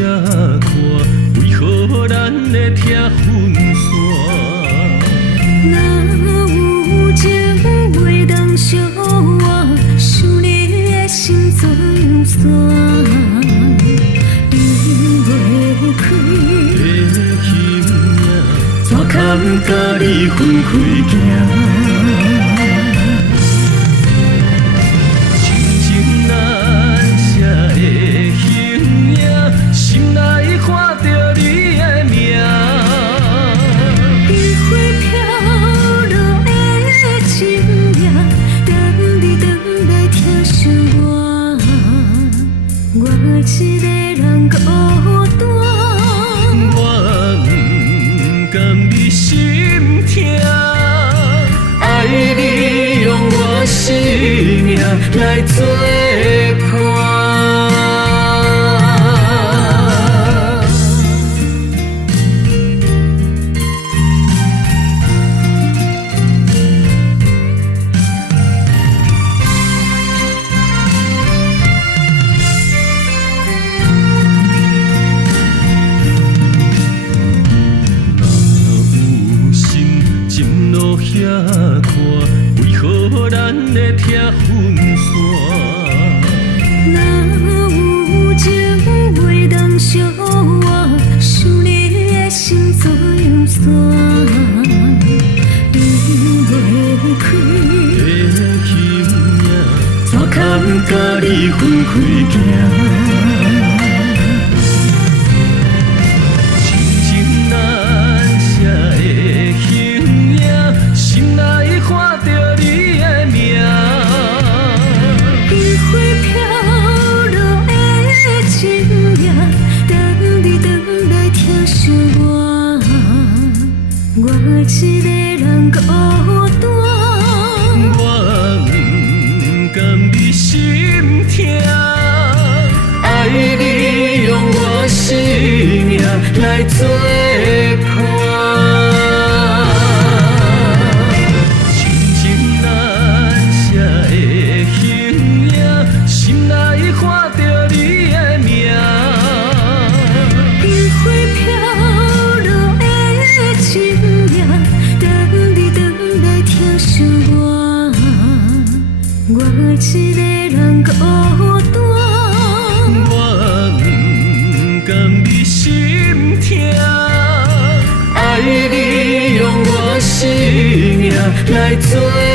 看，为何咱会听分散？若有情袂当相换，想你的心怎样散？离袂开的形影，怎堪甲你分开行？深情难舍的形影，心内看着你的名。余晖飘落的情影，等你回来听想我，我一个人孤单。我不甘你心痛，爱你用我生命来作伴。遐看，为何咱会听分散？若有情袂当相换，想你的心怎样散？离袂开的形影，怎堪甲你分开行？心内看着你的名，余晖飘落的情影，等你回来听想我，我一个人孤单。我不甘你心痛，爱你用我生命来作伴。心内看着你的名，余晖飘落的情影，等你回来听想我，我一个人孤单。我不甘你心痛，爱你用我生命来作伴。